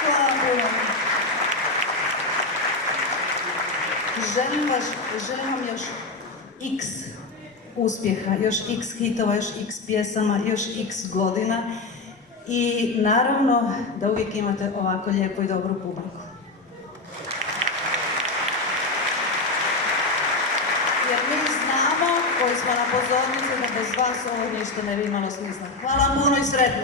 Hvala puno. Želim vam još x uspjeha, još x hitova, još x pjesama, još x godina i naravno da uvijek imate ovako lijepu i dobru publiku. Jer mi znamo, koji smo na pozornici, da bez vas ovo ništa ne bi imalo smisla. Hvala puno i sretno!